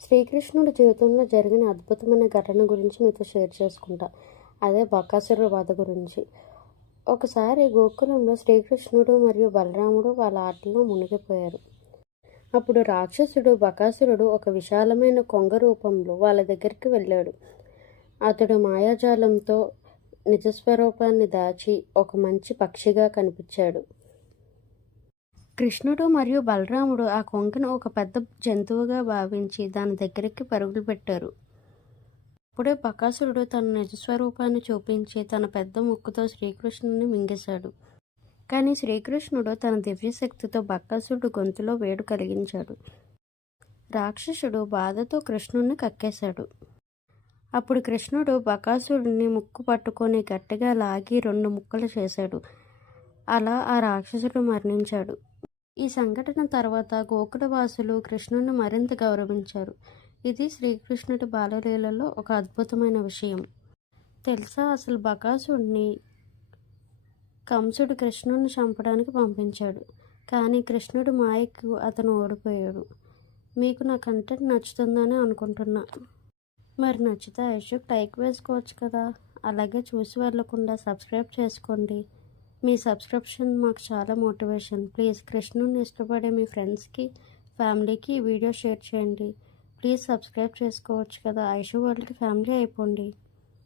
శ్రీకృష్ణుడి జీవితంలో జరిగిన అద్భుతమైన ఘటన గురించి మీతో షేర్ చేసుకుంటా. అదే బకాసురుడి వధ గురించి. ఒకసారి గోకులంలో శ్రీకృష్ణుడు మరియు బలరాముడు వాళ్ళ ఆటలో మునిగిపోయారు. అప్పుడు రాక్షసుడు బకాసురుడు ఒక విశాలమైన కొంగ రూపంలో వాళ్ళ దగ్గరికి వెళ్ళాడు. అతడు మాయాజాలంతో నిజస్వరూపాన్ని దాచి ఒక మంచి పక్షిగా కనిపించాడు. కృష్ణుడు మరియు బలరాముడు ఆ కొంగను ఒక పెద్ద జంతువుగా భావించి దాని దగ్గరికి పరుగులు పెట్టారు. అప్పుడే బకాసురుడు తన నిజస్వరూపాన్ని చూపించి తన పెద్ద ముక్కుతో శ్రీకృష్ణుని మింగేశాడు. కానీ శ్రీకృష్ణుడు తన దివ్యశక్తితో బకాసురుడు గొంతులో వేడి కలిగించాడు. రాక్షసుడు బాధతో కృష్ణుడిని కక్కేశాడు. అప్పుడు కృష్ణుడు బకాసురుడిని ముక్కు పట్టుకొని గట్టిగా లాగి 2 ముక్కలు చేశాడు. అలా ఆ రాక్షసుడు మరణించాడు. ఈ సంఘటన తర్వాత గోకులవాసులు కృష్ణుని మరింత గౌరవించారు. ఇది శ్రీకృష్ణుడి బాలలీలలో ఒక అద్భుతమైన విషయం. తెలుసా, అసలు బకాసుడిని కంసుడు కృష్ణుని చంపడానికి పంపించాడు. కానీ కృష్ణుడి మాయకు అతను ఓడిపోయాడు. మీకు నా కంటెంట్ నచ్చుతుందని అనుకుంటున్నా. మరి నచ్చితే ఐషుక్ లైక్ వేసుకోవచ్చు కదా. అలాగే చూసి వెళ్ళకుండా సబ్స్క్రైబ్ చేసుకోండి. మీ సబ్స్క్రిప్షన్ మాకు చాలా మోటివేషన్. ప్లీజ్ కృష్ణుని ఇష్టపడే మీ ఫ్రెండ్స్కి, ఫ్యామిలీకి ఈ వీడియో షేర్ చేయండి. ప్లీజ్ సబ్స్క్రైబ్ చేసుకోవచ్చు కదా. ఐషు వరల్డ్కి ఫ్యామిలీ అయిపోండి.